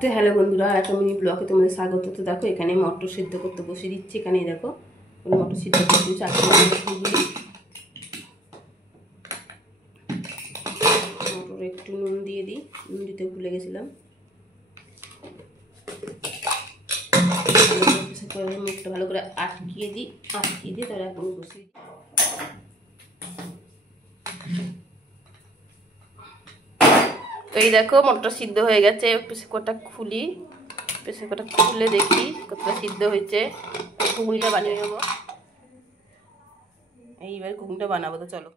তো হ্যালো বন্ধুরা, একটা মিনি ব্লগে তোমাদের স্বাগত। তো দেখো এখানে মটর সিদ্ধ করতে বসে দিচ্ছি। এখানে দেখো মটর সিদ্ধ করতে মটর একটু নুন দিয়ে দিই, নুন দিতে ভুলে গেছিলাম। মুখটা ভালো করে আটকিয়ে দিই তাহলে এখন বসিয়ে দিই। তো এই দেখো মটর সিদ্ধ হয়ে গেছে। প্রেসার কুকারটা খুলি, প্রেসার কুকারটা খুলে দেখি কতটা সিদ্ধ হয়েছে। ঘুগনিটা বানিয়ে নেবো। এইবার ঘুগনিটা বানাবো, তো চলো।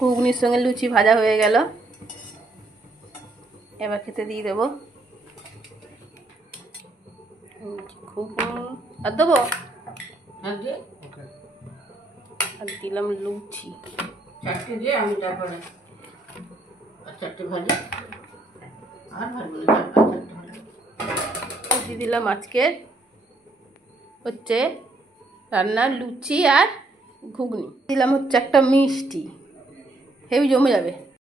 ঘুগনির সঙ্গে লুচি ভাজা হয়ে গেল, এবার খেতে দিয়ে দেবো। আর দেবো, আর দিলাম লুচি চারটে দিয়ে, আমি তারপরে চারটে ভাজি আর ভাজবো না, দিয়ে দিলাম। আজকে হচ্ছে রান্নার লুচি আর ঘুগনি দিলাম, হচ্ছে একটা মিষ্টি, হেবি জমে যাবে।